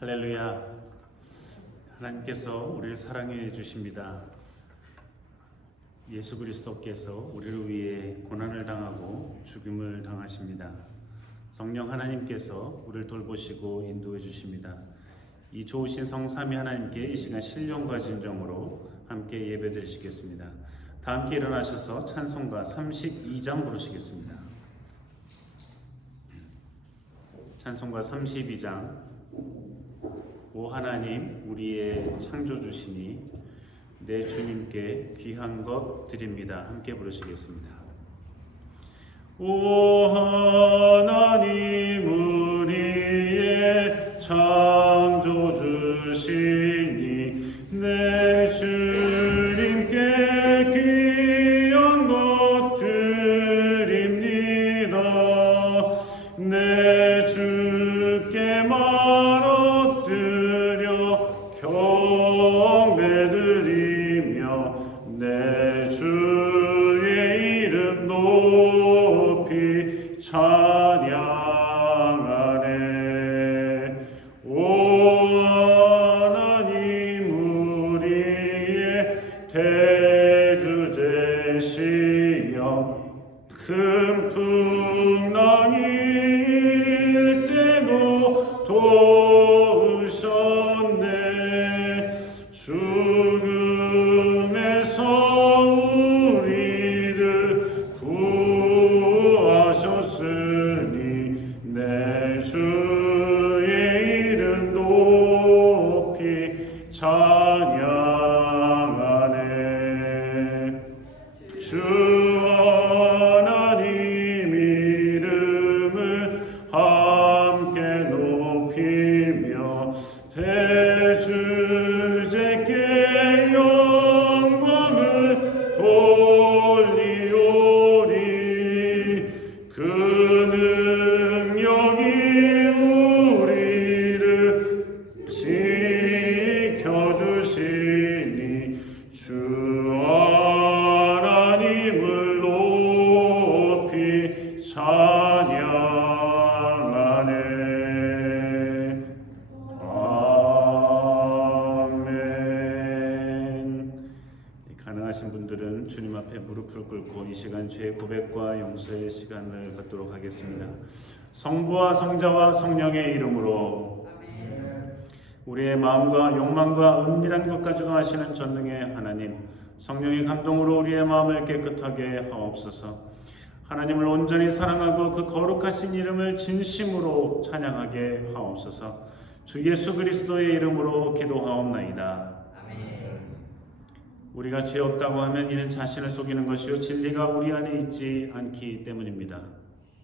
할렐루야. 하나님께서 우리를 사랑해 주십니다. 예수 그리스도께서 우리를 위해 고난을 당하고 죽음을 당하십니다. 성령 하나님께서 우리를 돌보시고 인도해 주십니다. 이 좋으신 성삼위 하나님께 이 시간 신령과 진정으로 함께 예배드리시겠습니다. 다 함께 일어나셔서 찬송가 32장 부르시겠습니다. 찬송가 32장. 오 하나님 우리의 창조주시니 내 주님께 귀한 것 드립니다. 함께 부르시겠습니다. 오 하나님 우리의 창조주시니 내 주님께 귀한 것 드립니다. 내 주께만 경배드리며 내 주의 이름 높이 찬양하네. 오 하나님 우리의 대주 되시여 큰 풍랑이 일 때도 도우셨네. 죽음에서 우리를 구하셨으니 내 주의 이름 높이 찬양하네. 주 하나님 이름을 함께 높이며 대주제께 영광을 돌리오리. 그 능력이 우리를 지켜주시니 주 하나님을 높이 찬양하네. 가능하신 분들은 주님 앞에 무릎을 꿇고 이 시간 죄 고백과 용서의 시간을 갖도록 하겠습니다. 성부와 성자와 성령의 이름으로. 우리의 마음과 욕망과 은밀한 것까지도 아시는 전능의 하나님, 성령의 감동으로 우리의 마음을 깨끗하게 하옵소서. 하나님을 온전히 사랑하고 그 거룩하신 이름을 진심으로 찬양하게 하옵소서. 주 예수 그리스도의 이름으로 기도하옵나이다. 우리가 죄 없다고 하면 이는 자신을 속이는 것이요 진리가 우리 안에 있지 않기 때문입니다.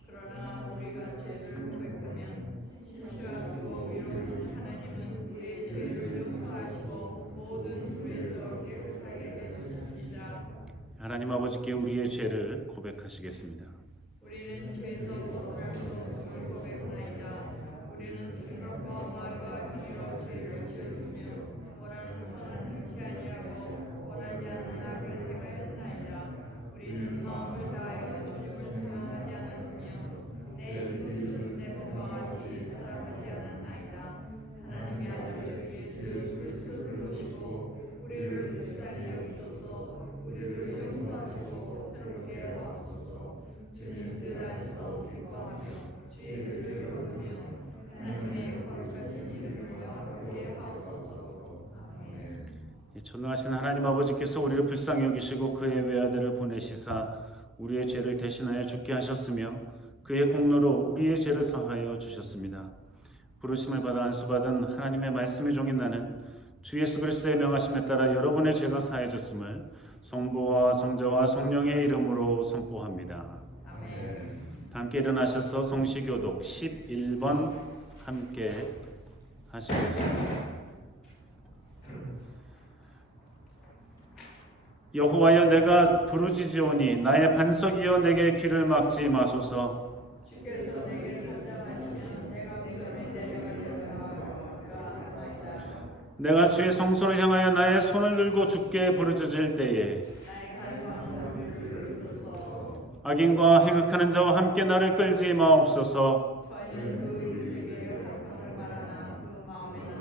그러나 우리가 죄를 고백하면 신실하시고 위로하신 하나님은 우리의 죄를 용서하시고 모든 불에서 깨끗하게 해주십니다. 하나님 아버지께 우리의 죄를 고백하시겠습니다. 우리는 죄에서 벗어날 수 없음을 고백하나이다. 우리는 생각과 말과 행위로 죄를 지었으며 원하는 선은 행치 아니하고 원하지 않는 악을 행하였나이다. 우리는 마음을 다하여 주님을 사랑하지 않았으며 내 이웃을 내 몸과 같이 사랑하지 않았나이다. 하나님의 아들 주 예수 그리스도를 모시고 우리를 불쌍히 여기소서. 우리를 용서하시고 새롭게 하옵소서. 주님 뜻 안에서 기뻐하며 주의 길을 걸으며 하나님의 거룩하신 이름을 영화롭게 하옵소서. 아멘. 전능하신 하나님 아버지께서 우리를 불쌍히 여기시고 그의 외아들을 보내시사 우리의 죄를 대신하여 죽게 하셨으며 그의 공로로 우리의 죄를 사하여 주셨습니다. 부르심을 받아 안수받은 하나님의 말씀의 종인 나는 주 예수 그리스도의 명하심에 따라 여러분의 죄가 사해졌음을 성부와 성자와 성령의 이름으로 선포합니다. 아멘. 함께 일어나셔서 성시교독 11번 함께 하시겠습니다. 여호와여 내가 부르짖으오니 나의 반석이여 내게 귀를 막지 마소서. 주께서 내게 잠잠하시면 내가 믿음에 내려가려고 하나이다. 내가 주의 성소를 향하여 나의 손을 들고 주께 부르짖을 때에 나의 간구하는 소리를 들으소서. 악인과 행악하는 자와 함께 나를 끌지 마옵소서. 저희는 그 인생의 고통을 말하나 그 마음에는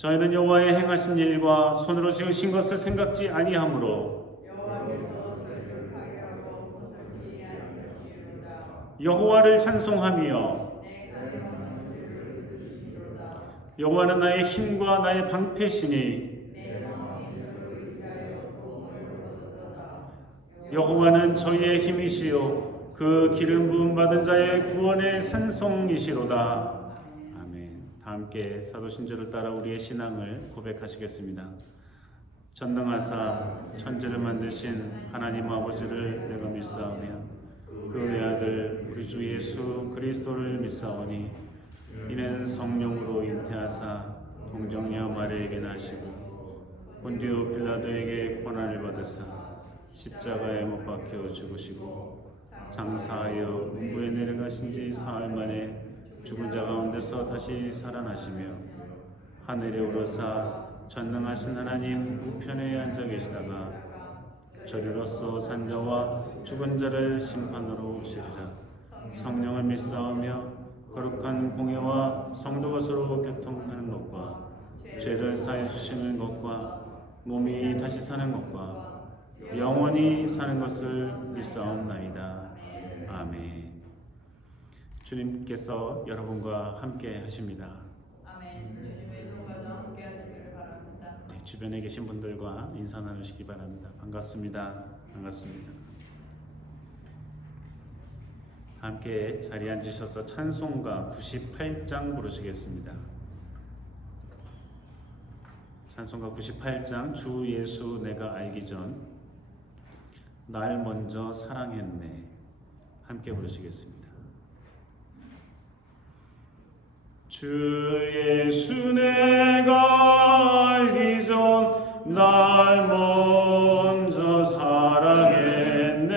저희는 여호와의 행하신 일과 손으로 지으신 것을 생각지 아니하므로 여호와께서 저희를 파괴하고 거슬지 아니하시리로다. 여호와를 찬송하며 내 간절한 소리를 들으시리로다. 여호와는 나의 힘과 나의 방패시니 내 마음이 저를 의지하여 도움을 얻었도다. 여호와는 저희의 힘이시요 그 기름 부음 받은 자의 구원의 산성이시로다. 아멘. 다 함께 사도신조를 따라 우리의 신앙을 고백하시겠습니다. 전능하사 천지를 만드신 하나님 아버지를 내가 믿사오며 그 외아들 우리 주 예수 그리스도를 믿사오니 이는 성령으로 잉태하사 동정녀 마리아에게 나시고 본디오 빌라도에게 고난을 받으사 십자가에 못 박혀 죽으시고 장사하여 음부에 내려가신 지 사흘 만에 죽은 자 가운데서 다시 살아나시며 하늘에 오르사 전능하신 하나님 우편에 앉아 계시다가 저리로서 산 자와 죽은 자를 심판으로 오시리라. 성령을 믿사오며 거룩한 공예와 성도가 서로 교통하는 것과 죄를 사해 주시는 것과 몸이 다시 사는 것과 영원히 사는 것을 믿사옵나이다. 아멘. 주님께서 여러분과 함께 하십니다. 아멘. 주님의 손과도 함께 하시기를 바랍니다. 네, 주변에 계신 분들과 인사 나누시기 바랍니다. 반갑습니다. 반갑습니다. 함께 자리에 앉으셔서 찬송가 98장 부르시겠습니다. 찬송가 98장 주 예수 내가 알기 전 날 먼저 사랑했네. 함께 부르시겠습니다. 주 예수 내가 알기 전 날 먼저 사랑했네.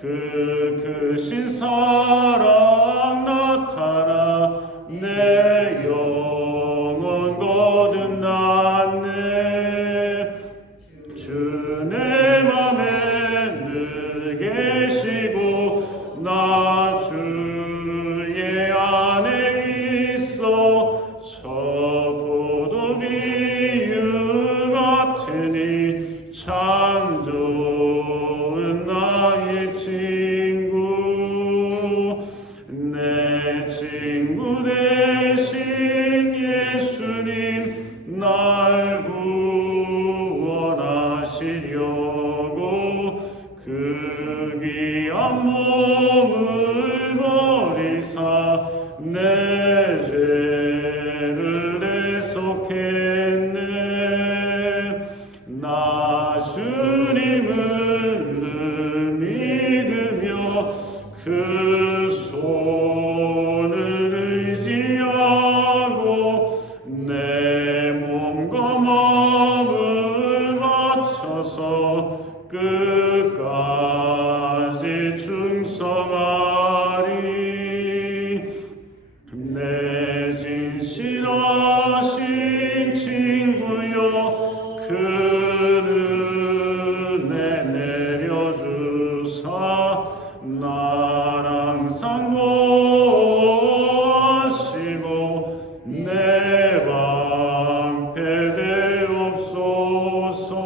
그 크신 사랑 나타나 내 영혼 거듭났네. 주 내 맘에 늘 계시고 나 주의 안에 있어. 저 포도비유 같으니 참 좋은 나의 친구. 내 친구 되신 예수님 날 구원하시려고 그 귀한 몸을 버리사 내 죄를 대속했네. 나 주님을 늘 믿으며 그 손을 의지하고 내 몸과 마음을 바쳐서 끝까지 충성하리. 내 진실하신 친구여 그 은혜 내려주사 날 항상 보호하시고 내 방패 되옵소서.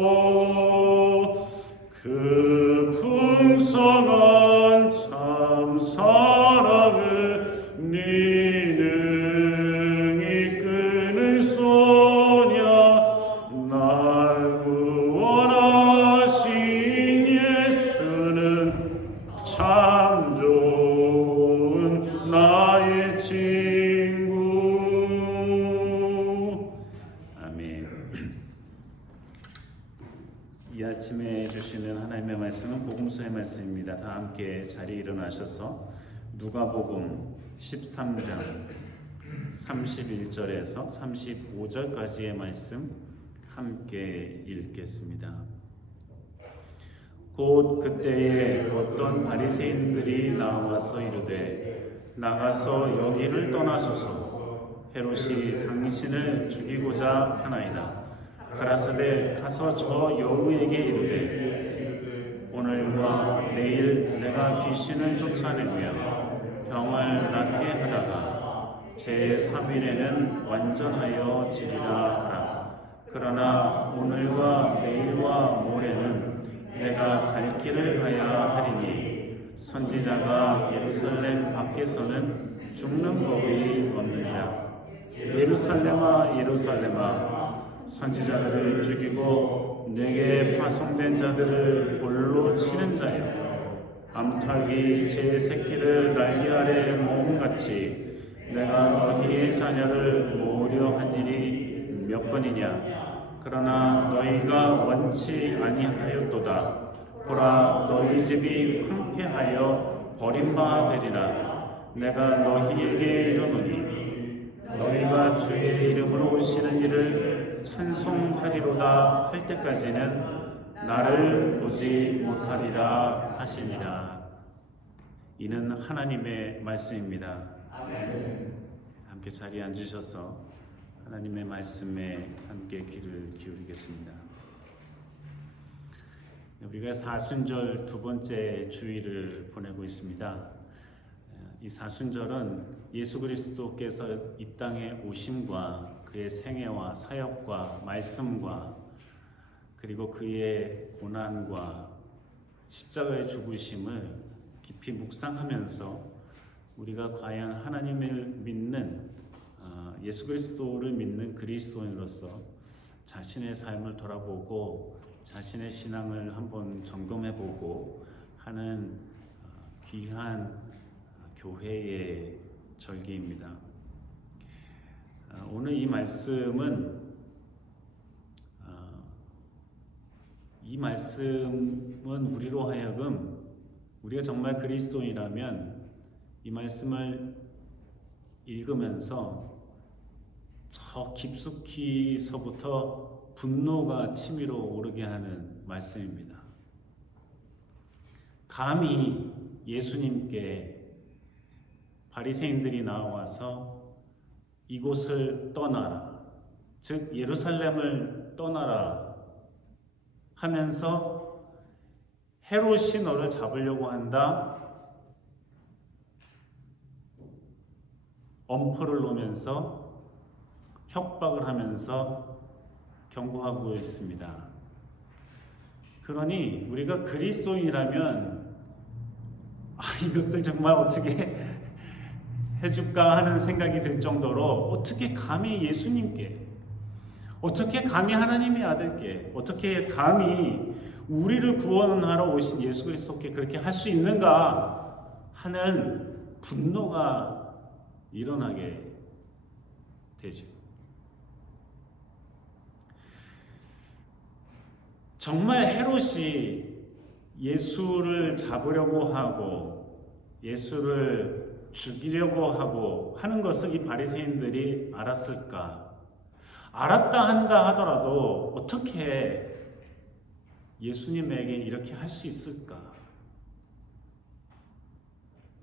그 풍성한 참 사랑을 네 능히 끊을 소냐. 날 구원하신 예수는 참 좋은 나의 친구. 아멘. 이 아침에 주시는 하나님의 말씀은 복음서의 말씀입니다. 다 함께 자리에 일어나셔서 누가복음 13장 31절에서 35절까지의 말씀 함께 읽겠습니다. 곧 그때에 어떤 바리새인들이 나와서 이르되 나가서 여기를 떠나소서. 헤롯이 당신을 죽이고자 하나이다. 가라사대 가서 저 여우에게 이르되 오늘과 내일 내가 귀신을 쫓아내며 병을 낫게 하다가 제3일에는 완전하여 지리라 하라. 그러나 오늘과 내일과 모레는 내가 갈 길을 가야 하리니 선지자가 예루살렘 밖에서는 죽는 법이 없느니라. 예루살렘아 예루살렘아 선지자들을 죽이고 내게 파송된 자들을 돌로 치는 자여, 암탉이 제 새끼를 날개 아래 모음같이 내가 너희의 자녀를 모으려 한 일이 몇 번이냐. 그러나 너희가 원치 아니하였도다. 보라, 너희 집이 황폐하여 버림바 되리라. 내가 너희에게 이르노니 너희가 주의 이름으로 오시는 일을 찬송하리로다 할 때까지는 나를 보지 못하리라 하시니라. 이는 하나님의 말씀입니다. 함께 자리에 앉으셔서 하나님의 말씀에 함께 귀를 기울이겠습니다. 우리가 사순절 두 번째 주일을 보내고 있습니다. 이 사순절은 예수 그리스도께서 이 땅에 오심과 그의 생애와 사역과 말씀과 그리고 그의 고난과 십자가의 죽으심을 깊이 묵상하면서 우리가 과연 하나님을 믿는 예수 그리스도를 믿는 그리스도인으로서 자신의 삶을 돌아보고 자신의 신앙을 한번 점검해보고 하는 귀한 교회의 절기입니다. 오늘 이 말씀은 우리로 하여금 우리가 정말 그리스도인이라면 이 말씀을 읽으면서 저 깊숙이서부터 분노가 치밀어 오르게 하는 말씀입니다. 감히 예수님께 바리새인들이 나와서 이곳을 떠나라, 즉 예루살렘을 떠나라 하면서 헤롯이 너를 잡으려고 한다, 엄포를 놓으면서 협박을 하면서 경고하고 있습니다. 그러니 우리가 그리스도인이라면 이것들 정말 어떻게 해줄까 하는 생각이 들 정도로 어떻게 감히 예수님께, 어떻게 감히 하나님의 아들께, 어떻게 감히 우리를 구원하러 오신 예수 그리스도께 그렇게 할 수 있는가 하는 분노가 일어나게 되죠. 정말 헤롯이 예수를 잡으려고 하고 예수를 죽이려고 하고 하는 것을 이 바리새인들이 알았을까? 알았다 한다 하더라도 어떻게 예수님에게 이렇게 할 수 있을까?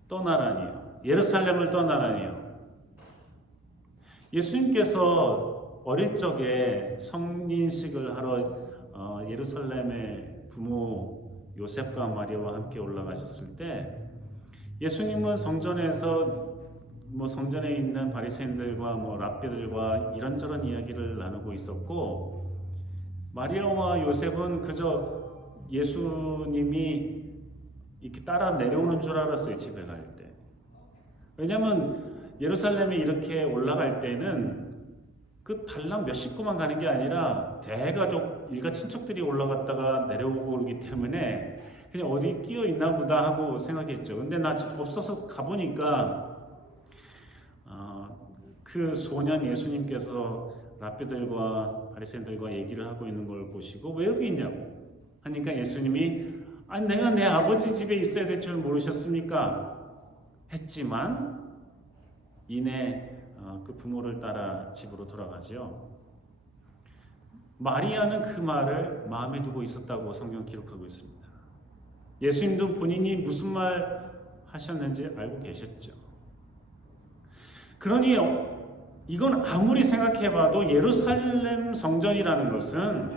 떠나라니요. 예루살렘을 떠나라니요. 예수님께서 어릴 적에 성인식을 하러 예루살렘의 부모 요셉과 마리아와 함께 올라가셨을 때 예수님은 성전에서 성전에 있는 바리새인들과 랍비들과 이런저런 이야기를 나누고 있었고, 마리아와 요셉은 그저 예수님이 이렇게 따라 내려오는 줄 알았어요, 집에 갈 때. 왜냐하면 예루살렘에 이렇게 올라갈 때는 그 달랑 몇 식구만 가는 게 아니라 대가족, 일가 친척들이 올라갔다가 내려오고 그러기 때문에 그냥 어디 끼어 있나 보다 하고 생각했죠. 근데 나 없어서 가보니까 그 소년 예수님께서 랍비들과 바리새인들과 얘기를 하고 있는 걸 보시고 왜 여기 있냐고 하니까 예수님이 내가 내 아버지 집에 있어야 될 줄 모르셨습니까? 했지만 이내 그 부모를 따라 집으로 돌아가죠. 마리아는 그 말을 마음에 두고 있었다고 성경 기록하고 있습니다. 예수님도 본인이 무슨 말 하셨는지 알고 계셨죠. 그러니 이건 아무리 생각해봐도 예루살렘 성전이라는 것은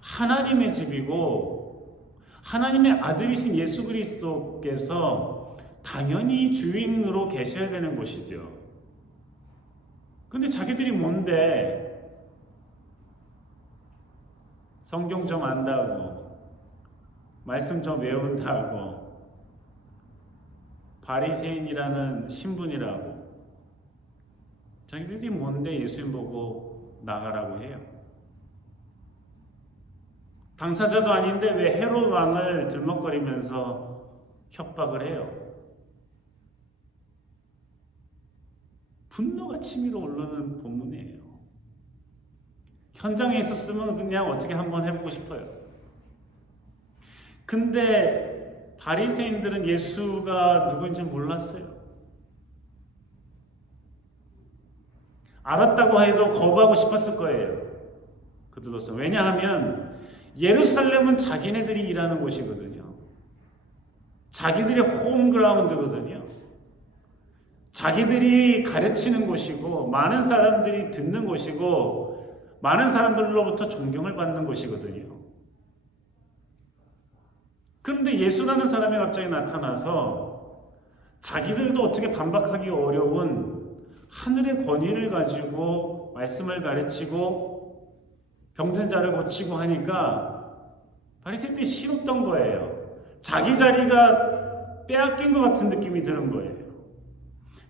하나님의 집이고 하나님의 아들이신 예수 그리스도께서 당연히 주인으로 계셔야 되는 곳이죠. 근데 자기들이 뭔데 성경 좀 안다고 말씀 좀 외운다고 바리새인이라는 신분이라고 자기들이 뭔데 예수님 보고 나가라고 해요. 당사자도 아닌데 왜 헤롯 왕을 들먹거리면서 협박을 해요. 분노가 치밀어 오르는 본문이에요. 현장에 있었으면 그냥 어떻게 한번 해보고 싶어요. 근데 바리새인들은 예수가 누구인지 몰랐어요. 알았다고 해도 거부하고 싶었을 거예요. 그들로서. 왜냐하면 예루살렘은 자기네들이 일하는 곳이거든요. 자기들의 홈그라운드거든요. 자기들이 가르치는 곳이고 많은 사람들이 듣는 곳이고 많은 사람들로부터 존경을 받는 곳이거든요. 그런데 예수라는 사람이 갑자기 나타나서 자기들도 어떻게 반박하기 어려운 하늘의 권위를 가지고 말씀을 가르치고 병든 자를 고치고 하니까 바리새인들이 싫었던 거예요. 자기 자리가 빼앗긴 것 같은 느낌이 드는 거예요.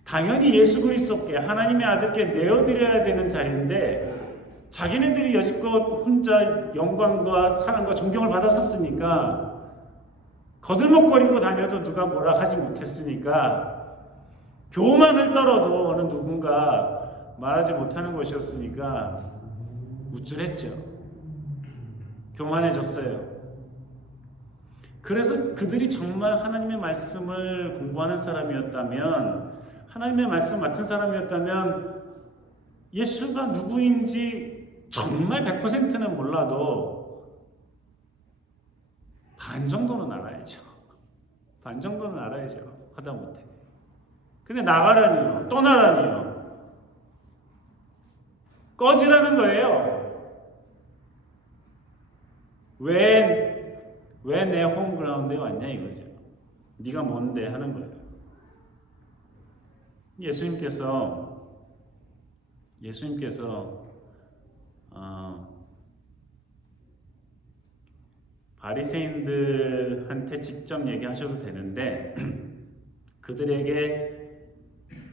당연히 예수 그리스도께 하나님의 아들께 내어드려야 되는 자리인데 자기네들이 여지껏 혼자 영광과 사랑과 존경을 받았었으니까 거들먹거리고 다녀도 누가 뭐라 하지 못했으니까 교만을 떨어도 어느 누군가 말하지 못하는 것이었으니까 우쭐했죠. 교만해졌어요. 그래서 그들이 정말 하나님의 말씀을 공부하는 사람이었다면 하나님의 말씀 맡은 사람이었다면 예수가 누구인지 정말 100%는 몰라도 반 정도는 알아야죠. 반 정도는 알아야죠. 하다못해. 근데 나가라니요. 또 나라니요. 꺼지라는 거예요. 왜 내 홈그라운드에 왔냐 이거죠. 네가 뭔데 하는 거예요. 예수님께서 바리새인들한테 직접 얘기하셔도 되는데 그들에게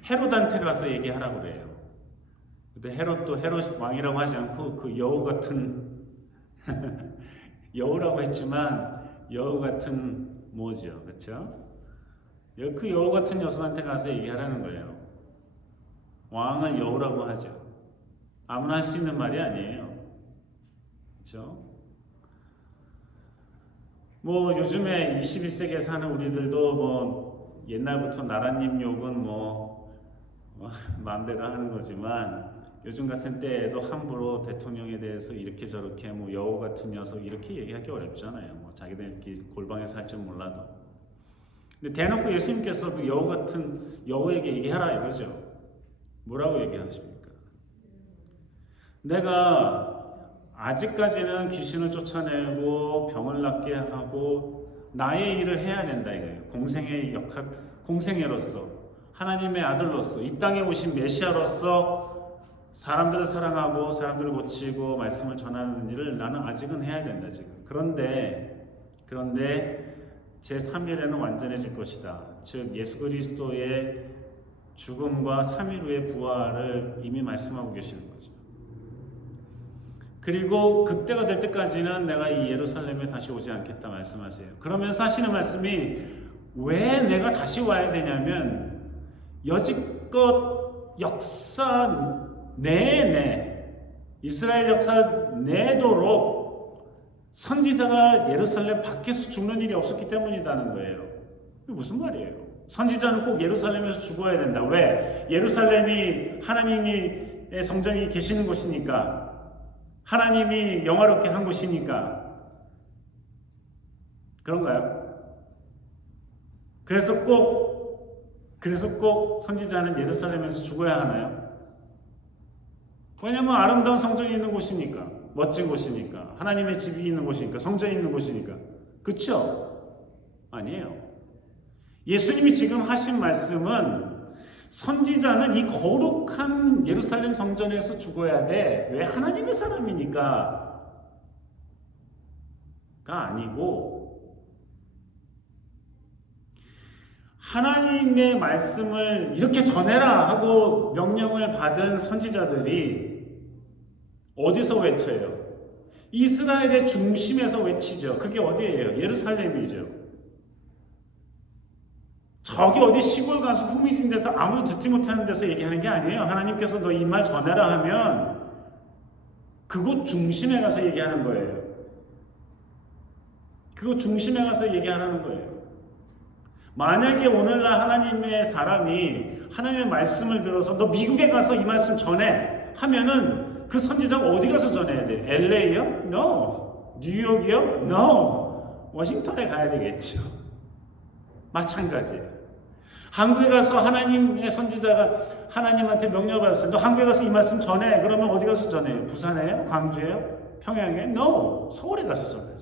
헤롯한테 가서 얘기하라고 그래요. 근데 헤롯도 헤롯 왕이라고 하지 않고 그 여우 같은 여우라고 했지만 여우 같은 뭐죠, 그렇죠? 그 여우 같은 녀석한테 가서 얘기하라는 거예요. 왕을 여우라고 하죠. 아무나 할 수 있는 말이 아니에요. 그렇죠? 뭐 요즘에 21세기에 사는 우리들도 뭐 옛날부터 나라님 욕은 뭐 마음대로 하는 거지만 요즘 같은 때에도 함부로 대통령에 대해서 이렇게 저렇게 뭐 여우 같은 녀석 이렇게 얘기하기 어렵잖아요. 뭐 자기들끼리 골방에서 할 줄 몰라도. 근데 대놓고 예수님께서 그 여우 같은 여우에게 얘기하라 이거죠. 뭐라고 얘기하십니까? 내가 아직까지는 귀신을 쫓아내고 병을 낫게 하고 나의 일을 해야 된다 이거예요. 공생의 역할, 공생애로서 하나님의 아들로서 이 땅에 오신 메시아로서 사람들을 사랑하고 사람들을 고치고 말씀을 전하는 일을 나는 아직은 해야 된다 지금. 그런데 제3일에는 완전해질 것이다. 즉 예수 그리스도의 죽음과 3일 후의 부활을 이미 말씀하고 계시는 거죠. 그리고 그때가 될 때까지는 내가 이 예루살렘에 다시 오지 않겠다 말씀하세요. 그러면서 하시는 말씀이 왜 내가 다시 와야 되냐면 여지껏 역사 내내 이스라엘 역사 내도록 선지자가 예루살렘 밖에서 죽는 일이 없었기 때문이라는 거예요. 이게 무슨 말이에요? 선지자는 꼭 예루살렘에서 죽어야 된다. 왜? 예루살렘이 하나님의 성전이 계시는 곳이니까, 하나님이 영화롭게 한 곳이니까. 그런가요? 그래서 꼭 선지자는 예루살렘에서 죽어야 하나요? 왜냐면 아름다운 성전이 있는 곳이니까, 멋진 곳이니까, 하나님의 집이 있는 곳이니까, 성전이 있는 곳이니까. 그렇죠? 아니에요. 예수님이 지금 하신 말씀은 선지자는 이 거룩한 예루살렘 성전에서 죽어야 돼. 왜? 하나님의 사람이니까. 가 아니고 하나님의 말씀을 이렇게 전해라 하고 명령을 받은 선지자들이 어디서 외쳐요? 이스라엘의 중심에서 외치죠. 그게 어디예요? 예루살렘이죠. 저기 어디 시골 가서 후미진 데서 아무도 듣지 못하는 데서 얘기하는 게 아니에요. 하나님께서 너 이 말 전해라 하면 그곳 중심에 가서 얘기하는 거예요. 그거 중심에 가서 얘기하라는 거예요. 만약에 오늘날 하나님의 사람이 하나님의 말씀을 들어서 너 미국에 가서 이 말씀 전해 하면은 그 선지자가 어디 가서 전해야 돼? LA요? No. 뉴욕이요? No. 워싱턴에 가야 되겠죠. 마찬가지예요. 한국에 가서 하나님의 선지자가 하나님한테 명령을 받았어요. 너 한국에 가서 이 말씀 전해. 그러면 어디 가서 전해요? 부산에요? 광주에요? 평양에? No. 서울에 가서 전해요.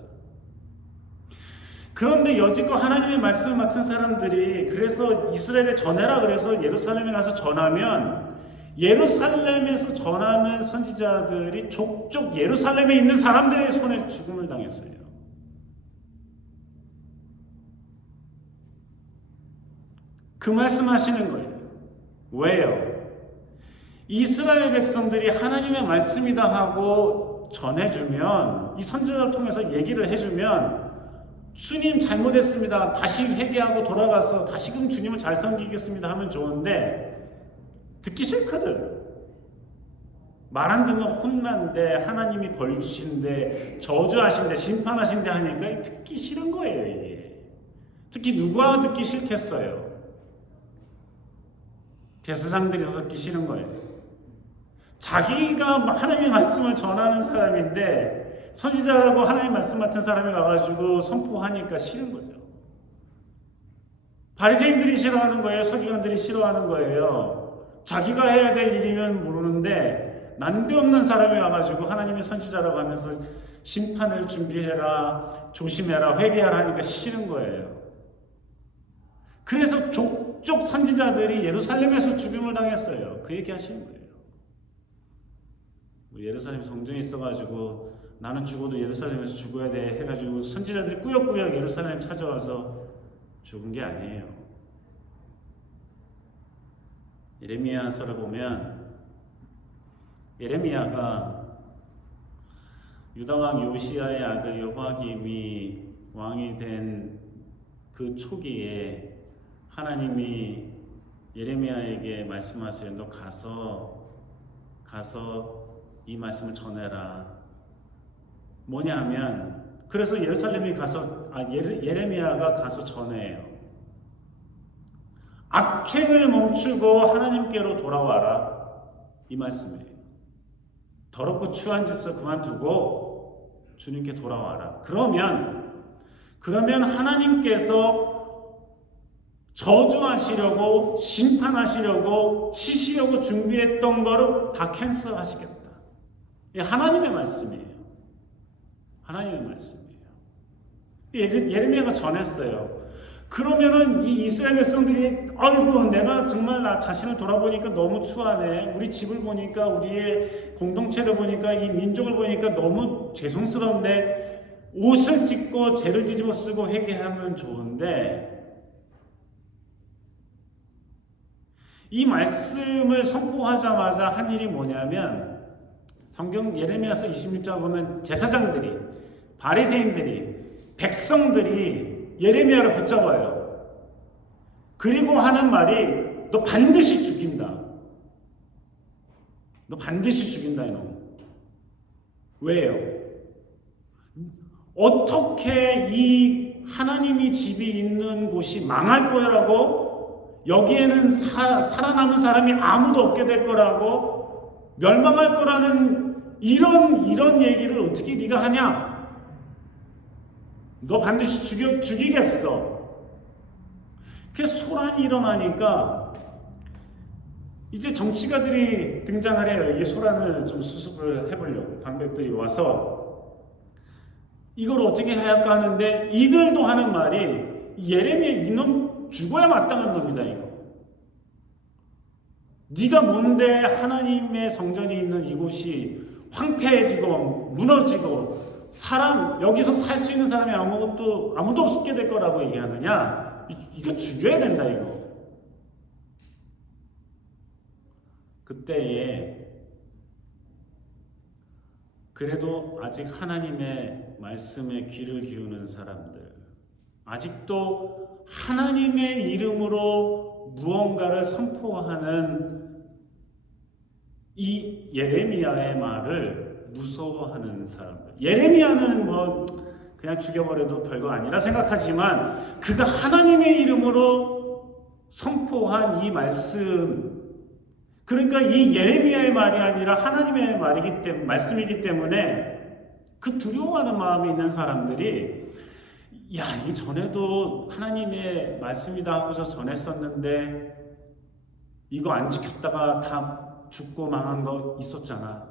그런데 여지껏 하나님의 말씀을 맡은 사람들이 그래서 이스라엘에 전해라 그래서 예루살렘에 가서 전하면 예루살렘에서 전하는 선지자들이 족족 예루살렘에 있는 사람들의 손에 죽음을 당했어요. 그 말씀하시는 거예요. 왜요? 이스라엘 백성들이 하나님의 말씀이다 하고 전해주면 이 선지자를 통해서 얘기를 해주면 주님 잘못했습니다. 다시 회개하고 돌아가서 다시금 주님을 잘 섬기겠습니다 하면 좋은데 듣기 싫거든. 말 안 듣면 혼난데 하나님이 벌 주신데 저주하신데 심판하신데 하니까 듣기 싫은 거예요. 이게 특히 누가 듣기 싫겠어요? 대제사장들이 더 듣기 싫은 거예요. 자기가 하나님의 말씀을 전하는 사람인데 선지자라고 하나님 말씀 맡은 사람이 와가지고 선포하니까 싫은 거죠. 바리새인들이 싫어하는 거예요. 서기관들이 싫어하는 거예요. 자기가 해야 될 일이면 모르는데 난데없는 사람이 와가지고 하나님의 선지자라고 하면서 심판을 준비해라, 조심해라, 회개하라 하니까 싫은 거예요. 그래서 족족 선지자들이 예루살렘에서 죽임을 당했어요. 그 얘기 하시는 거예요. 예루살렘 성전이 있어가지고 나는 죽어도 예루살렘에서 죽어야 돼 해가지고 선지자들이 꾸역꾸역 예루살렘 찾아와서 죽은 게 아니에요. 예레미야서를 보면 예레미야가 유다왕 요시야의 아들 여호야김이 왕이 된 그 초기에 하나님이 예레미야에게 말씀하세요. 너 가서 이 말씀을 전해라. 뭐냐 하면 그래서 예루살렘이 가서 예레미야가 가서 전해요. 악행을 멈추고 하나님께로 돌아와라. 이 말씀이에요. 더럽고 추한 짓을 그만두고 주님께 돌아와라. 그러면 하나님께서 저주하시려고 심판하시려고 치시려고 준비했던 거를 다 캔슬하시겠다. 이게 하나님의 말씀이에요. 하나님의 말씀이에요. 예레미야가 전했어요. 그러면은 이 이스라엘 백성들이 아이고 내가 정말 나 자신을 돌아보니까 너무 추하네. 우리 집을 보니까 우리의 공동체를 보니까 이 민족을 보니까 너무 죄송스럽네. 옷을 찢고 죄를 뒤집어 쓰고 회개하면 좋은데 이 말씀을 선포하자마자 한 일이 뭐냐면 성경 예레미야서 26장 보면 제사장들이 바리새인들이 백성들이 예레미야를 붙잡아요. 그리고 하는 말이 너 반드시 죽인다. 너 반드시 죽인다 이놈. 왜요? 어떻게 이 하나님이 집이 있는 곳이 망할 거라고 여기에는 살아남은 사람이 아무도 없게 될 거라고 멸망할 거라는 이런 얘기를 어떻게 네가 하냐? 너 반드시 죽이겠어. 그래서 소란이 일어나니까 이제 정치가들이 등장을 해요. 이게 소란을 좀 수습을 해보려고 방백들이 와서 이걸 어떻게 해야 할까 하는데 이들도 하는 말이 예레미야 이놈 죽어야 마땅한 놈이다 이거. 네가 뭔데 하나님의 성전이 있는 이곳이 황폐해지고 무너지고 여기서 살 수 있는 사람이 아무도 없게 될 거라고 얘기하느냐? 이거 죽여야 된다 이거. 그때에 그래도 아직 하나님의 말씀에 귀를 기우는 사람들, 아직도 하나님의 이름으로 무언가를 선포하는 이 예레미야의 말을 무서워하는 사람들. 예레미야는 뭐 그냥 죽여버려도 별거 아니라 생각하지만 그가 하나님의 이름으로 선포한 이 말씀, 그러니까 이 예레미야의 말이 아니라 하나님의 말씀이기 때문에 그 두려워하는 마음이 있는 사람들이 이 전에도 하나님의 말씀이다 하고서 전했었는데 이거 안 지켰다가 다 죽고 망한 거 있었잖아.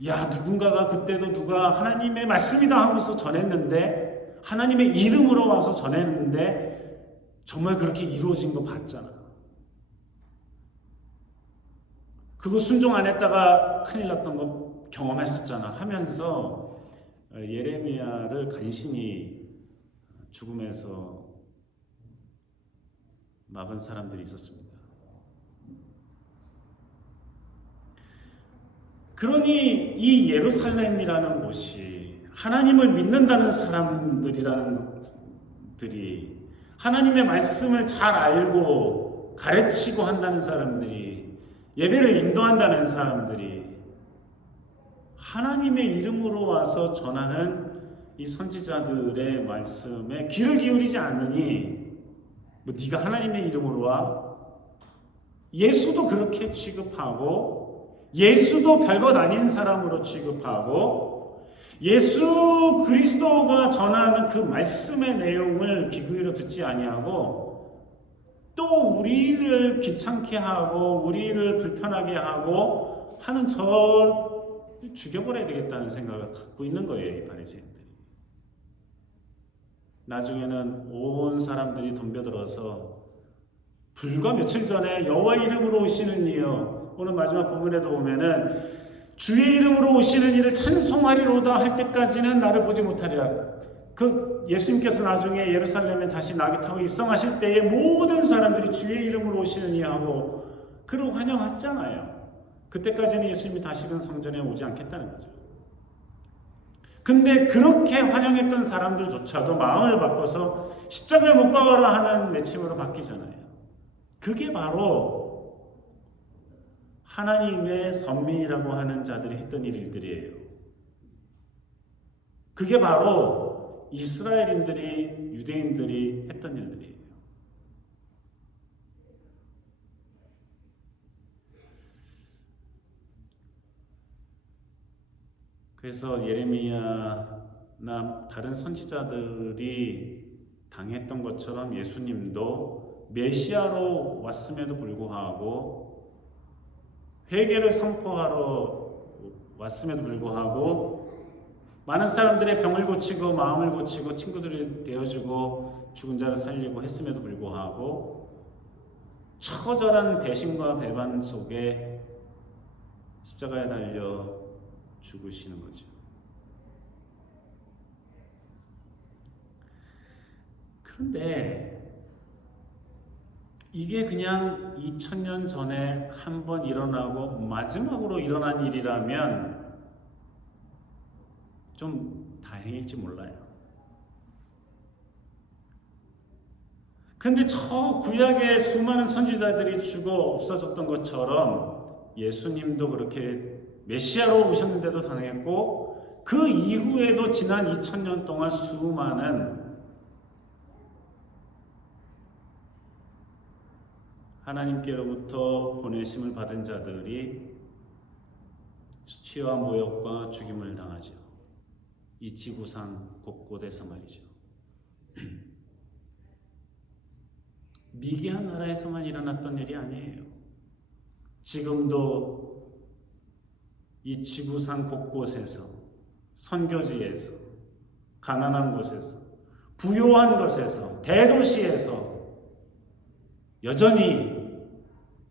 누군가가 그때도 누가 하나님의 말씀이다 하고서 전했는데 하나님의 이름으로 와서 전했는데 정말 그렇게 이루어진 거 봤잖아. 그거 순종 안 했다가 큰일 났던 거 경험했었잖아 하면서 예레미야를 간신히 죽음에서 막은 사람들이 있었습니다. 그러니 이 예루살렘이라는 곳이 하나님을 믿는다는 사람들이 하나님의 말씀을 잘 알고 가르치고 한다는 사람들이 예배를 인도한다는 사람들이 하나님의 이름으로 와서 전하는 이 선지자들의 말씀에 귀를 기울이지 않으니 네가 하나님의 이름으로 와? 예수도 그렇게 취급하고 예수도 별것 아닌 사람으로 취급하고 예수 그리스도가 전하는 그 말씀의 내용을 귀 기울여 듣지 아니하고 또 우리를 귀찮게 하고 우리를 불편하게 하고 하는 죽여버려야 되겠다는 생각을 갖고 있는 거예요, 이 바리새인들이. 나중에는 온 사람들이 덤벼들어서 불과 며칠 전에 여호와 이름으로 오시는 이여, 오늘 마지막 본문에도 보면은 주의 이름으로 오시는 이를 찬송하리로다 할 때까지는 나를 보지 못하리라. 그 예수님께서 나중에 예루살렘에 다시 나귀 타고 입성하실 때에 모든 사람들이 주의 이름으로 오시는 이 하고 그를 환영했잖아요. 그때까지는 예수님이 다시는 성전에 오지 않겠다는 거죠. 근데 그렇게 환영했던 사람들조차도 마음을 바꿔서 십자가에 못 박아라 하는 외침으로 바뀌잖아요. 그게 바로 하나님의 선민이라고 하는 자들이 했던 일들이에요. 그게 바로 이스라엘인들이, 유대인들이 했던 일들이에요. 그래서 예레미야나 다른 선지자들이 당했던 것처럼 예수님도 메시아로 왔음에도 불구하고 회개를 선포하러 왔음에도 불구하고 많은 사람들의 병을 고치고 마음을 고치고 친구들이 되어주고 죽은 자를 살리고 했음에도 불구하고 처절한 배신과 배반 속에 십자가에 달려 죽으시는 거죠. 그런데 이게 그냥 2000년 전에 한 번 일어나고 마지막으로 일어난 일이라면 좀 다행일지 몰라요. 근데 저 구약의 수많은 선지자들이 죽어 없어졌던 것처럼 예수님도 그렇게 메시아로 오셨는데도 당했고 그 이후에도 지난 2000년 동안 수많은 하나님께로부터 보내심을 받은 자들이 수치와 모욕과 죽임을 당하죠. 이 지구상 곳곳에서 말이죠. 미개한 나라에서만 일어났던 일이 아니에요. 지금도 이 지구상 곳곳에서, 선교지에서, 가난한 곳에서, 부요한 곳에서, 대도시에서 여전히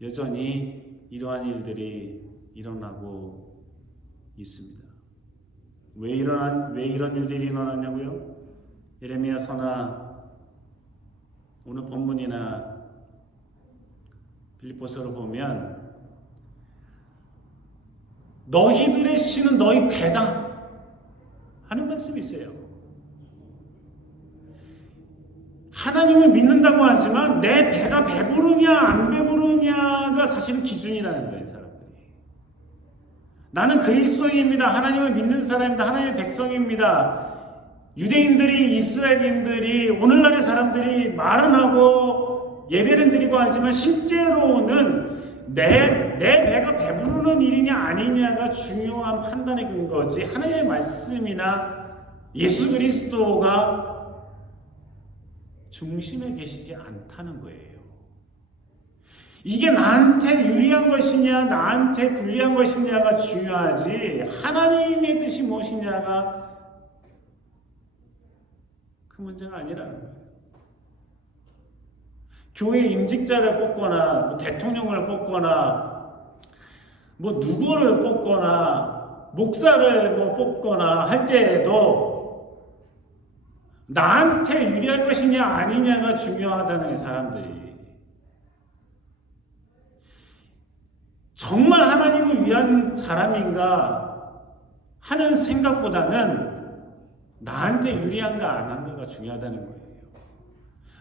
여전히 이러한 일들이 일어나고 있습니다. 왜 이런 일들이 일어나냐고요? 예레미야서나 오늘 본문이나 빌립보서를 보면 너희들의 신은 너희 배다 하는 말씀이 있어요. 하나님을 믿는다고 하지만 내 배가 배부르냐 안 배부르냐가 사실은 기준이라는 거예요. 사람들이. 나는 그리스도인입니다. 하나님을 믿는 사람입니다. 하나님의 백성입니다. 유대인들이, 이스라엘인들이, 오늘날의 사람들이 말은 하고 예배는 드리고 하지만 실제로는 내 배가 배부르는 일이냐 아니냐가 중요한 판단의 근거지 하나님의 말씀이나 예수 그리스도가 중심에 계시지 않다는 거예요. 이게 나한테 유리한 것이냐 나한테 불리한 것이냐가 중요하지 하나님의 뜻이 무엇이냐가 그 문제가 아니라는 거예요. 교회 임직자를 뽑거나 대통령을 뽑거나 누구를 뽑거나 목사를 뽑거나 할 때에도 나한테 유리할 것이냐 아니냐가 중요하다는 사람들이 정말 하나님을 위한 사람인가 하는 생각보다는 나한테 유리한가 안 한가가 중요하다는 거예요.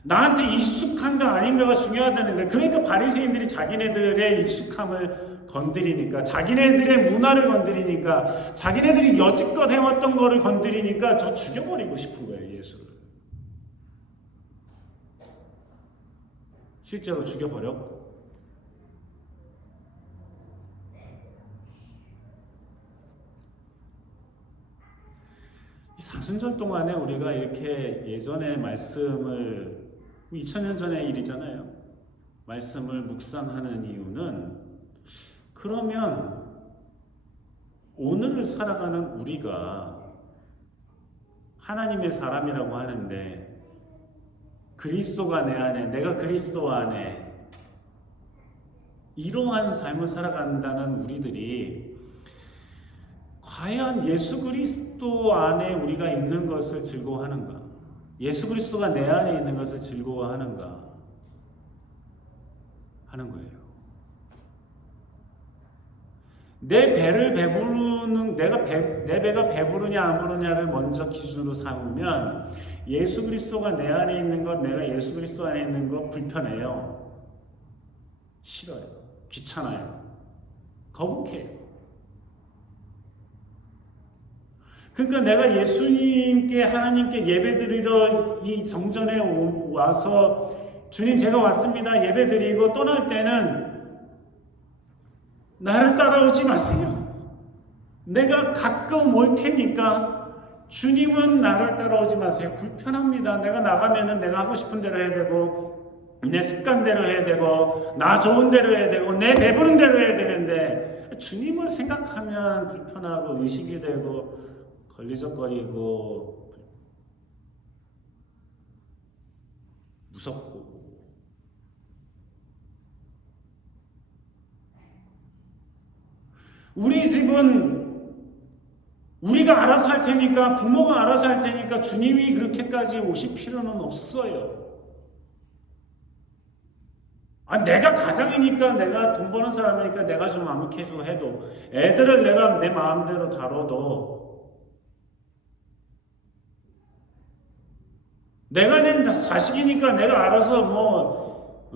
나한테 익숙한가 아닌가가 중요하다는 거예요. 그러니까 바리새인들이 자기네들의 익숙함을 건드리니까 자기네들의 문화를 건드리니까 자기네들이 여지껏 해왔던 거를 건드리니까 저 죽여버리고 싶은 거예요. 예수를. 실제로 죽여버렸고 이 사순절 동안에 우리가 이렇게 예전의 말씀을 2000년 전의 일이잖아요. 말씀을 묵상하는 이유는 그러면 오늘을 살아가는 우리가 하나님의 사람이라고 하는데 그리스도가 내 안에 내가 그리스도 안에 이러한 삶을 살아간다는 우리들이 과연 예수 그리스도 안에 우리가 있는 것을 즐거워하는가? 예수 그리스도가 내 안에 있는 것을 즐거워하는가? 하는 거예요. 내 배를 배부르는 내 배가 배부르냐 안 부르냐를 먼저 기준으로 삼으면 예수 그리스도가 내 안에 있는 것, 내가 예수 그리스도 안에 있는 것 불편해요. 싫어요. 귀찮아요. 거북해요. 그러니까 내가 예수님께 하나님께 예배드리러 이 성전에 와서 주님 제가 왔습니다. 예배드리고 떠날 때는 나를 따라오지 마세요. 내가 가끔 올 테니까 주님은 나를 따라오지 마세요. 불편합니다. 내가 나가면은 내가 하고 싶은 대로 해야 되고 내 습관대로 해야 되고 나 좋은 대로 해야 되고 내 배부른 대로 해야 되는데 주님을 생각하면 불편하고 의식이 되고 걸리적거리고 무섭고 우리 집은 우리가 알아서 할 테니까 부모가 알아서 할 테니까 주님이 그렇게까지 오실 필요는 없어요. 내가 가장이니까 내가 돈 버는 사람이니까 내가 좀 아무개도 해도 애들을 내가 내 마음대로 다뤄도 내가 낸 자식이니까 내가 알아서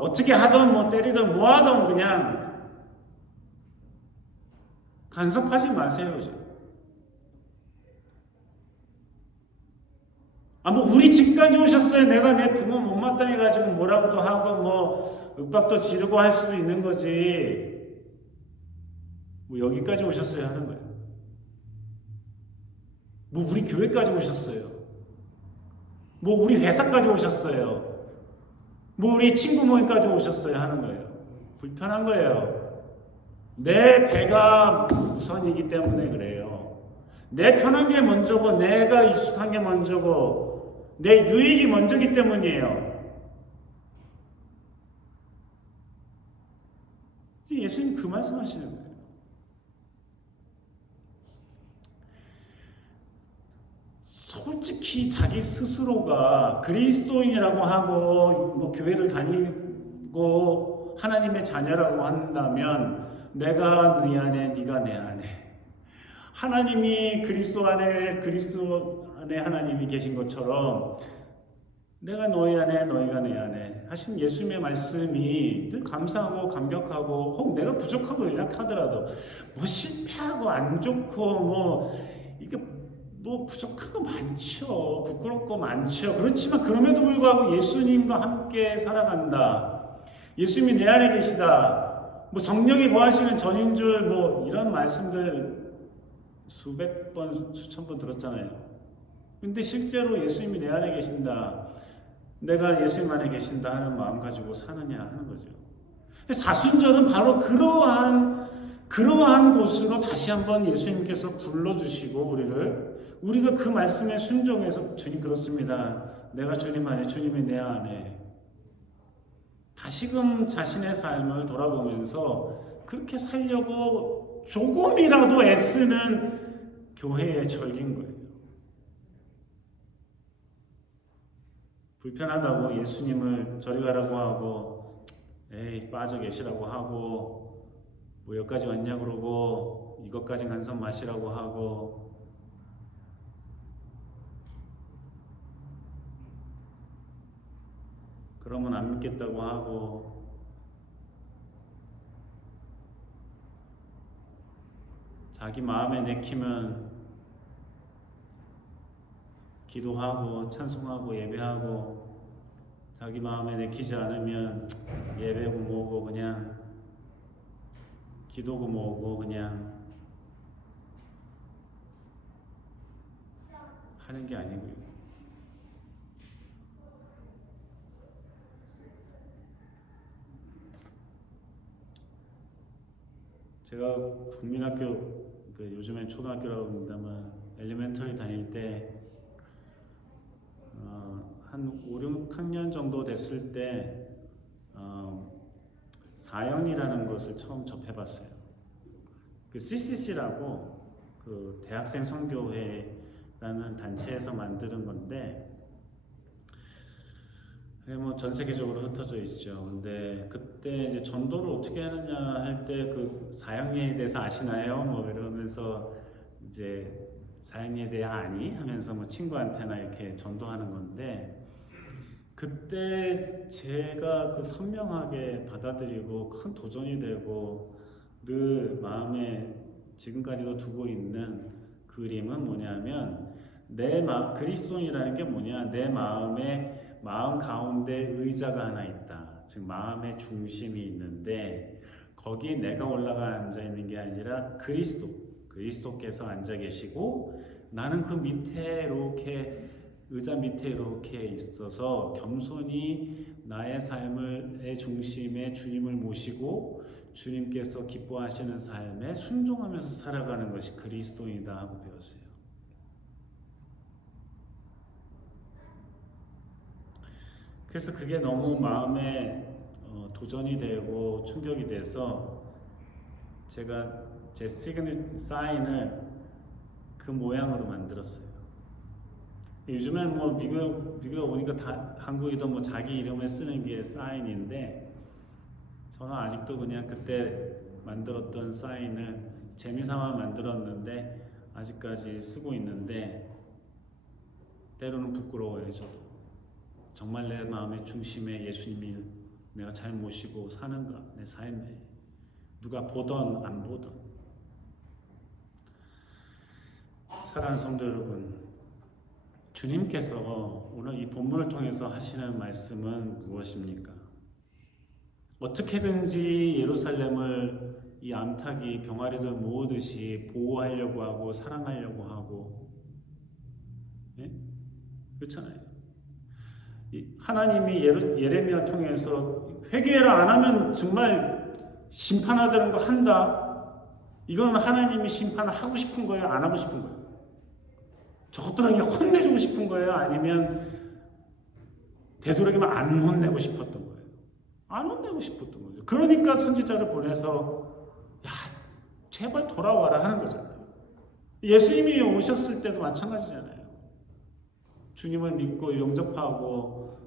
어떻게 하든 때리든 하든 그냥 간섭하지 마세요. 우리 집까지 오셨어요. 내가 내 부모 못마땅해 가지고 뭐라고도 하고 윽박도 지르고 할 수도 있는 거지. 여기까지 오셨어요 하는 거예요. 우리 교회까지 오셨어요. 우리 회사까지 오셨어요. 우리 친구 모임까지 오셨어요 하는 거예요. 불편한 거예요. 내 배가 우선이기 때문에 그래요. 내 편한 게 먼저고 내가 익숙한 게 먼저고 내 유익이 먼저기 때문이에요. 예수님 그 말씀하시는 거예요. 솔직히 자기 스스로가 그리스도인이라고 하고 뭐 교회를 다니고 하나님의 자녀라고 한다면 내가 네 안에 네가 내 안에 하나님이 그리스도 안에 하나님이 계신 것처럼 내가 너희 안에 너희가 내 안에 하신 예수님의 말씀이 늘 감사하고 감격하고 혹 내가 부족하고 연약하더라도 뭐 실패하고 안 좋고 뭐 이게 뭐 부족한 거 많죠. 부끄럽고 많죠. 그렇지만 그럼에도 불구하고 예수님과 함께 살아간다. 예수님이 내 안에 계시다. 뭐 성령이 거하시는 전인 줄 뭐 이런 말씀들 수백 번, 수천 번 들었잖아요. 근데 실제로 예수님이 내 안에 계신다. 내가 예수님 안에 계신다 하는 마음 가지고 사느냐 하는 거죠. 사순절은 바로 그러한 곳으로 다시 한번 예수님께서 불러주시고 우리가 그 말씀에 순종해서 주님 그렇습니다. 내가 주님 안에 주님이 내 안에 다시금 자신의 삶을 돌아보면서 그렇게 살려고 조금이라도 애쓰는 교회의 절기인 거예요. 불편하다고 예수님을 저리 가라고 하고 에이 빠져 계시라고 하고 뭐 여기까지 왔냐 그러고 이것까지 한잔 마시라고 하고 그러면 안 믿겠다고 하고 자기 마음에 내키면 기도하고 찬송하고 예배하고 자기 마음에 내키지 않으면 예배고 뭐고 그냥 기도고 뭐고 그냥 하는 게 아니고요. 제가 국민학교 요즘엔 초등학교라고 합니다만 엘리멘터리 다닐 때 한 5, 6학년 정도 됐을 때 사연이라는 것을 처음 접해봤어요. 그 CCC라고 그 대학생 선교회라는 단체에서 만드는 건데 뭐 전 세계적으로 흩어져 있죠. 근데 그때 이제 전도를 어떻게 하느냐 할 때 그 사형리에 대해서 아시나요? 뭐 이러면서 이제 사형리에 대해 아니 하면서 뭐 친구한테나 이렇게 전도하는 건데 그때 제가 그 선명하게 받아들이고 큰 도전이 되고 늘 마음에 지금까지도 두고 있는 그림은 뭐냐면 그리스도인이라는 게 뭐냐 내 마음 가운데 의자가 하나 있다. 즉 마음의 중심이 있는데 거기 내가 올라가 앉아 있는 게 아니라 그리스도께서 앉아 계시고 나는 그 밑에 이렇게 의자 밑에 이렇게 있어서 겸손히 나의 삶의 중심에 주님을 모시고 주님께서 기뻐하시는 삶에 순종하면서 살아가는 것이 그리스도인이다 하고 배웠어요. 그래서 그게 너무 마음에 도전이 되고 충격이 돼서 제가 제 시그니처 사인을 그 모양으로 만들었어요. 요즘엔 뭐 미국에 오니까 다 한국이도 뭐 자기 이름을 쓰는 게 사인인데 저는 아직도 그냥 그때 만들었던 사인을 재미삼아 만들었는데 아직까지 쓰고 있는데 때로는 부끄러워요. 저도 정말 내 마음의 중심에 예수님이 내가 잘 모시고 사는가 내 삶에 누가 보던 안 보던. 사랑하는 성도 여러분, 주님께서 오늘 이 본문을 통해서 하시는 말씀은 무엇입니까? 어떻게든지 예루살렘을 이 암탉이 병아리들 모으듯이 보호하려고 하고 사랑하려고 하고, 예? 그렇잖아요. 하나님이 예레미야 통해서 회개를 안 하면 정말 심판하다는 거 한다. 이건 하나님이 심판을 하고 싶은 거예요? 안 하고 싶은 거예요? 저것들은 혼내주고 싶은 거예요? 아니면 되도록이면 안 혼내고 싶었던 거예요? 안 혼내고 싶었던 거죠. 그러니까 선지자를 보내서 야 제발 돌아와라 하는 거잖아요. 예수님이 오셨을 때도 마찬가지잖아요. 주님을 믿고 영접하고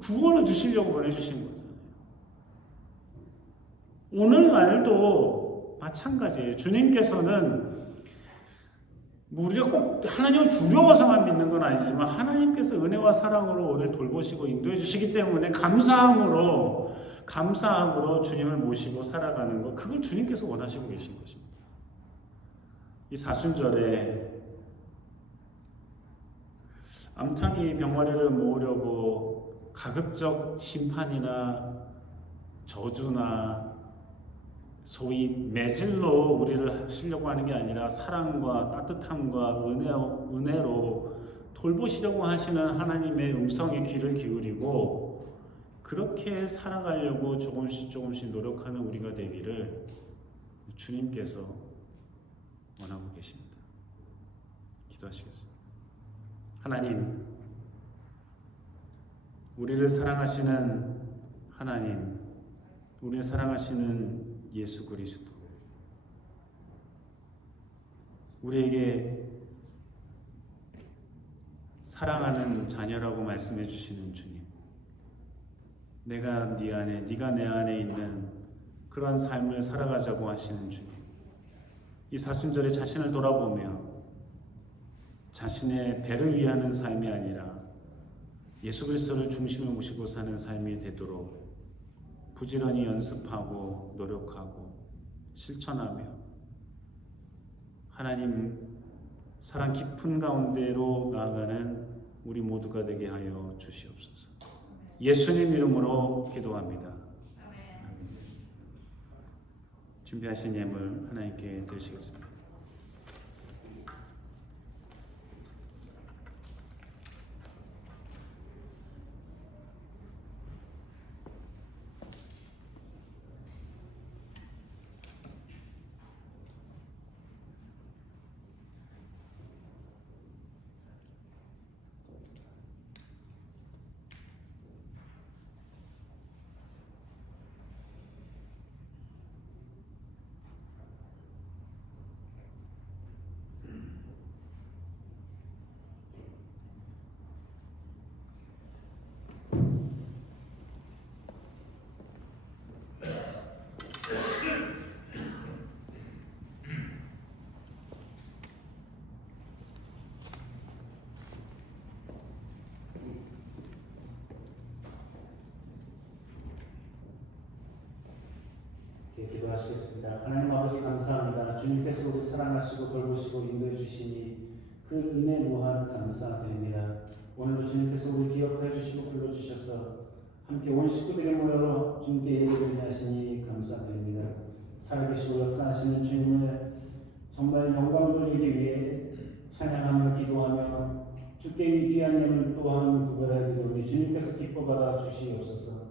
구원을 주시려고 보내주신 거잖아요. 오늘날도 마찬가지예요. 주님께서는 우리가 꼭 하나님을 두려워서만 믿는 건 아니지만 하나님께서 은혜와 사랑으로 우리를 돌보시고 인도해 주시기 때문에 감사함으로 주님을 모시고 살아가는 것, 그걸 주님께서 원하시고 계신 것입니다. 이 사순절에 암탉이 병아리를 모으려고 가급적 심판이나 저주나 소위 매질로 우리를 하시려고 하는 게 아니라 사랑과 따뜻함과 은혜로 돌보시려고 하시는 하나님의 음성에 귀를 기울이고 그렇게 살아가려고 조금씩 노력하는 우리가 되기를 주님께서 원하고 계십니다. 기도하시겠습니다. 하나님, 우리를 사랑하시는 하나님, 우리를 사랑하시는 예수 그리스도, 우리에게 사랑하는 자녀라고 말씀해 주시는 주님, 내가 네 안에, 네가 내 안에 있는 그러한 삶을 살아가자고 하시는 주님, 이 사순절에 자신을 돌아보며 자신의 배를 위하는 삶이 아니라 예수 그리스도를 중심에 모시고 사는 삶이 되도록 부지런히 연습하고 노력하고 실천하며 하나님 사랑 깊은 가운데로 나아가는 우리 모두가 되게 하여 주시옵소서. 예수님 이름으로 기도합니다. 아멘. 준비하신 예물 하나님께 드리시겠습니다. 기도하시겠습니다. 하나님 아버지 감사합니다. 주님께서 우리 사랑하시고 돌보시고 인도해 주시니 그 은혜 무한 감사드립니다. 오늘도 주님께서 우리 기억해 주시고 불러주셔서 함께 온 식구들이 모여 주님께 예배드리게 하시니 감사드립니다. 살아계시고 역사하시는 주님을 정말 영광 돌리기 위해 찬양하며 기도하며 주께 이 귀한 예물 또한 구별하여 드리오니 주님께서 기뻐 받아 주시옵소서.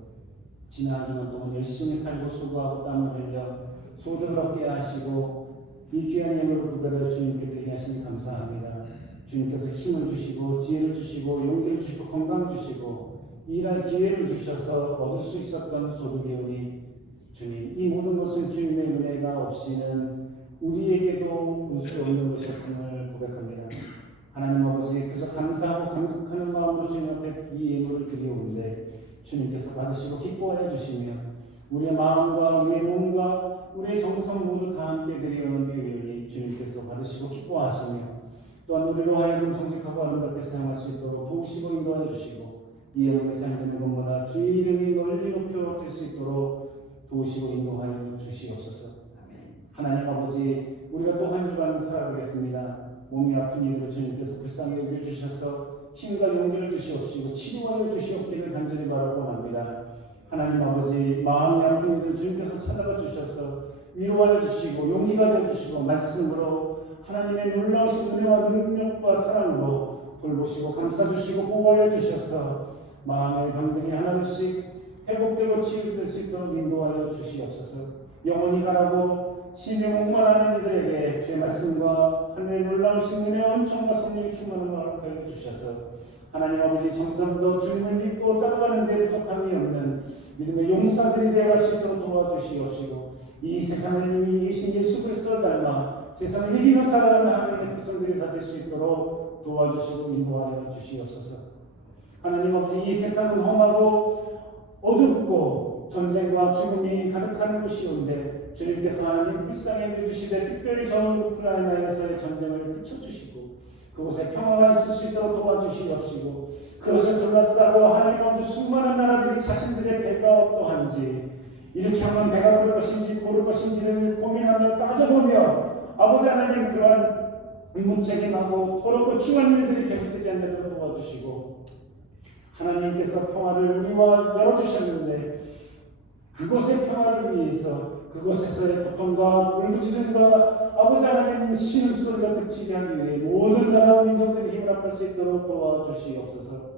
지난 한 주간 동안 열심히 살고 수고하고 땀을 흘려 소득을 얻게 하시고 이 귀한 예물을 구별하여 주님께 드리게 하시니 감사합니다. 주님께서 힘을 주시고 지혜를 주시고 용기를 주시고 건강 주시고 일할 기회를 주셔서 얻을 수 있었던 소득이오니 주님, 이 모든 것은 주님의 은혜가 없이는 우리에게도 올 수 없는 것이었음을 고백합니다. 하나님 아버지, 그저 감사하고 감격하는 마음으로 주님 앞에 이 예물을 드리오는데 주님께서 받으시고 기뻐하여 주시며 우리의 마음과 우리의 몸과 우리의 정성 모두 다 함께 드리오는 교회니 주님께서 받으시고 기뻐하시며 또한 우리로 하여금 정직하고 아름답게 사용할 수 있도록 도우시고 인도하여 주시고 이 예물이 사용되는 것마다 주의 이름이 널리 높여질 수 있도록 도우시고 인도하여 주시옵소서. 하나님 아버지, 우리가 또 한 주간 살아가겠습니다. 몸이 아픈 이들을 주님께서 불쌍히 여겨주셔서 힘과 용기를 주시옵시고 치료하여 주시옵기를 간절히 바라고 합니다. 하나님 아버지, 마음이 아픈 이들을 주님께서 찾아가 주셔서 위로하여 주시고 용기가 되어주시고 말씀으로 하나님의 놀라우신 은혜와 능력과 사랑으로 돌보시고 감싸주시고 보호하여 주셔서 마음의 병들이 하나씩 회복되고 치유될 수 있도록 인도하여 주시옵소서. 영원히 가라고 심령 목말하는 이들에게 주의 말씀과 하늘의 놀라우신 은혜와 은총과 성령이 충만함을 허락하여 주셔서 하나님 아버지 점점 더 주님을 믿고 따라가는 데 부족함이 없는 믿음의 용사들이 되어갈 수 있도록 도와주시옵시고 이 세상을 이미 이기신 예수 그리스도를 닮아 세상을 이기며 살아가는 하나님의 백성들이 다 될 수 있도록 도와주시고 인도하여 주시옵소서. 하나님 아버지 이 세상은 험하고 어둡고 전쟁과 죽음이 가득한 곳이온데 주님께서 하나님 불쌍히 여겨주시되 특별히 저 우크라이나에서의 전쟁을 그쳐주시고 그곳에 평화가 있을 수 있도록 도와주시옵시고 그것을 둘러싸고 하나님 아버지 수많은 나라들이 자신들의 배가 어떠한지 이렇게 하면 배가 부를 것인지 고를 것인지를 고민하며 따져보며 아버지 하나님 그러한 무책임하고 더럽고 추한 일들이 계속되지 않도록 도와주시고 하나님께서 평화를 우리와 열어주셨는데 그곳의 평화를 위해서 그곳에서의 고통과 울부짖음과 아버지 하나님 신음소리가 그치게 하기 위해 모든 나라와 민족들이 힘을 합할 수 있도록 도와주시옵소서.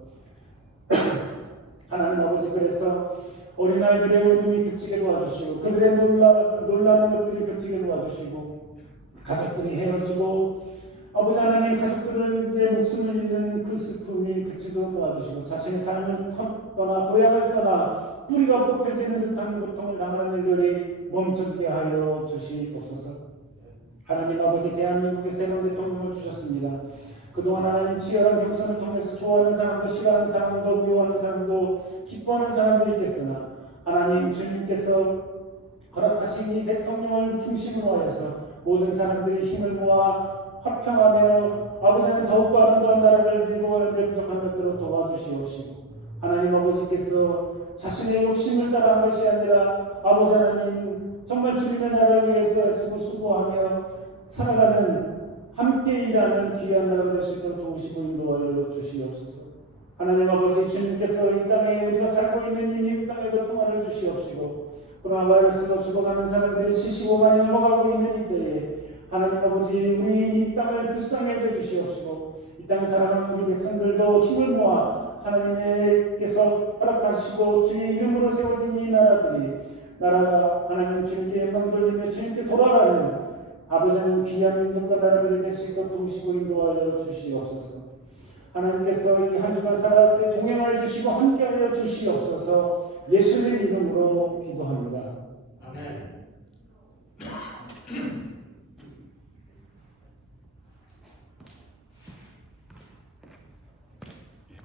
하나님 아버지 그래서 어린아이들의 울음이 그치게 도와주시고 그들의 놀라는 것들이 그치게 도와주시고 가족들이 헤어지고 아버지 하나님 가족들의 목숨을 잃는 그 슬픔이 그치도록 도와주시고 자신의 삶을 컸거나 도약할거나 뿌리가 뽑혀지는 듯한 고통을 당하는 일들이 멈춰지게 하여 주시옵소서. 하나님 아버지 대한민국의 새로운 대통령을 주셨습니다. 그동안 하나님 치열한 경선을 통해서 좋아하는 사람도 싫어하는 사람도 미워하는 사람도 기뻐하는 사람도 있겠으나 하나님 주님께서 허락하신 이 대통령을 중심으로 하여서 모든 사람들이 힘을 모아 화평하며 아버지는 더욱더 아름다운 나라를 이루어가는 데 부족한 것들을 도와주시옵시고 하나님 아버지께서 자신의 욕심을 따라한 것이 아니라 아버지 하나님 정말 주님의 나라를 위해서 수고하며 살아가는 함께 일하는 귀한 나라가 될 수 있도록 도우시고 인도하여 주시옵소서. 하나님 아버지 주님께서 이 땅에 우리가 살고 있는 이 미국 땅에도 평화를 주시옵시고 코로나 바이러스로 죽어가는 사람들이 75만이 넘어가고 있는 이때에 하나님 아버지 우리 이 땅을 불쌍히 해주시옵시고 이 땅에 살아가는 우리 백성들도 힘을 모아 하나님께서 허락하시고 주의 이름으로 세워진 이 나라가 하나님 주님께 영광 돌리며 주님께 돌아가는 아버지는 귀한 민족과 나라들이 될 수 있도록 도우시고 인도하여 주시옵소서. 하나님께서 이 한 주간 살아갈 때 동행하여 주시고 함께하여 주시옵소서. 예수님 이름으로 기도합니다. 아멘.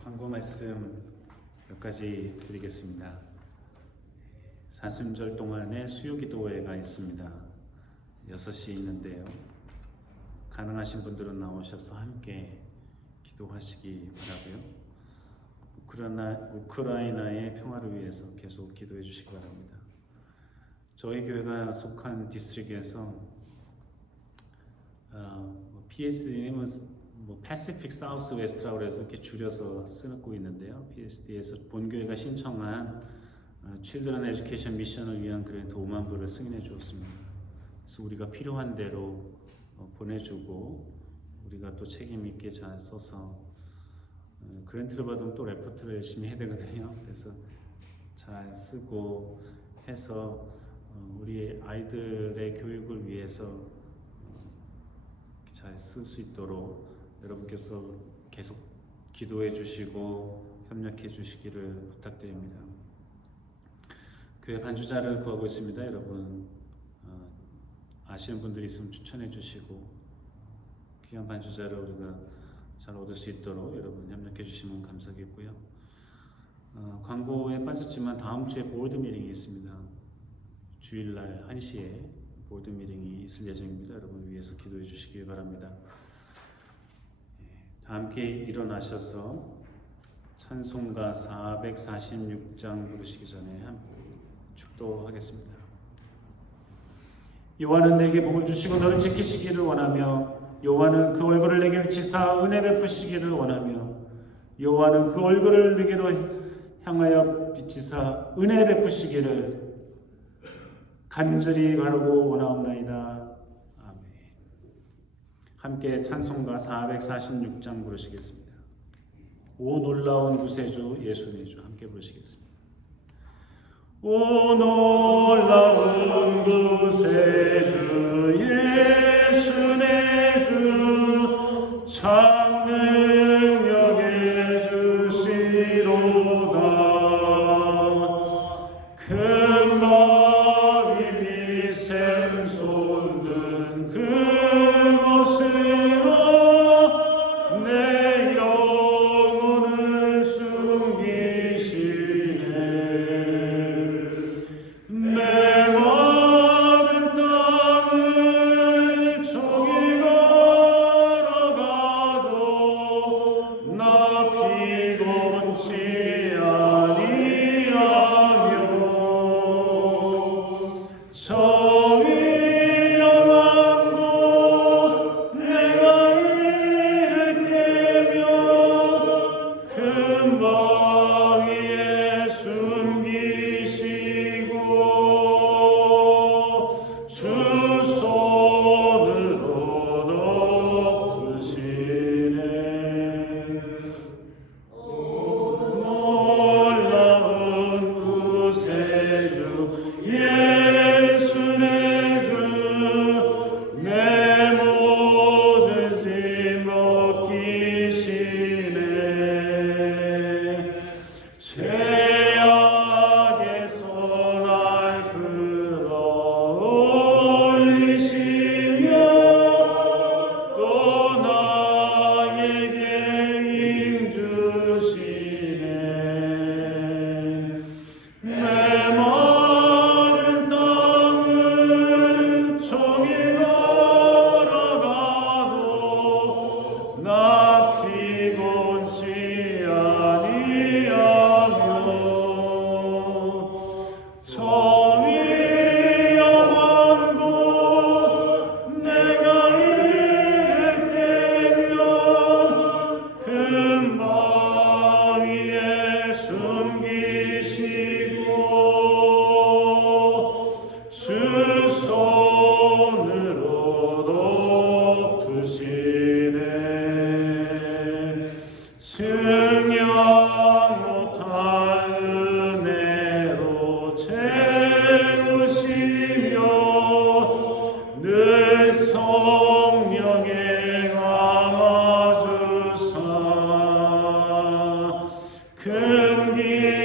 광고 말씀 몇 가지 드리겠습니다. 사순절 동안에 수요기도회가 있습니다. 6시 있는데요. 가능하신 분들은 나오셔서 함께 기도하시기 바라고요. 우크라이나의 평화를 위해서 계속 기도해 주시기 바랍니다. 저희 교회가 속한 디스트릭에서 PSD는 Pacific Southwest라고 해서 이렇게 줄여서 쓰고 있는데요. PSD에서 본교회가 신청한 Children Education 미션을 위한 그랜트 5만 불을 승인해 주었습니다. 그래서 우리가 필요한 대로 보내주고 우리가 또 책임 있게 잘 써서 그랜트를 받으면 또 레포트를 열심히 해야 되거든요. 그래서 잘 쓰고 해서 우리 아이들의 교육을 위해서 잘 쓸 수 있도록 여러분께서 계속 기도해 주시고 협력해 주시기를 부탁드립니다. 교회 반주자를 구하고 있습니다. 여러분 아시는 분들이 있으면 추천해 주시고 귀한 반주자를 우리가 잘 얻을 수 있도록 여러분 협력해 주시면 감사하겠고요. 광고에 빠졌지만 다음 주에 보드 미팅이 있습니다. 주일날 1시에 보드 미팅이 있을 예정입니다. 여러분 위해서 기도해 주시기 바랍니다. 다 함께 일어나셔서 찬송가 446장 부르시기 전에 축도하겠습니다. 여호와는 내게 복을 주시고 너를 지키시기를 원하며 여호와는 그 얼굴을 내게 비치사 은혜 베푸시기를 원하며 여호와는 그 얼굴을 내게로 향하여 비치사 은혜 베푸시기를 간절히 바라고 원하옵나이다. 아멘. 함께 찬송가 446장 부르시겠습니다. 오 놀라운 구세주 예수의 주 함께 부르시겠습니다. 오 놀라운 구세주 예수 내 주 창능력의 주 피곤치 아니하며 저 위험한 곳 내가 이를 때면 금방 위에 숨기시고 주 손으로 덮으시네. 놀라운 구세주 예수 내 주 내 모든 짐 벗기시네. 죄악에서 날 끌어올리시며 또 나에게 힘 주시네. 내 마른 땅을 종일 걸어가도 나 피곤치 아니하며 저 위험한 곳 내가 이를 때면 금방 위에 숨기시고 주 손으로 덮으시네. 증명 못할 은혜로 채우시며 늘 성령에 감아주사 큰 길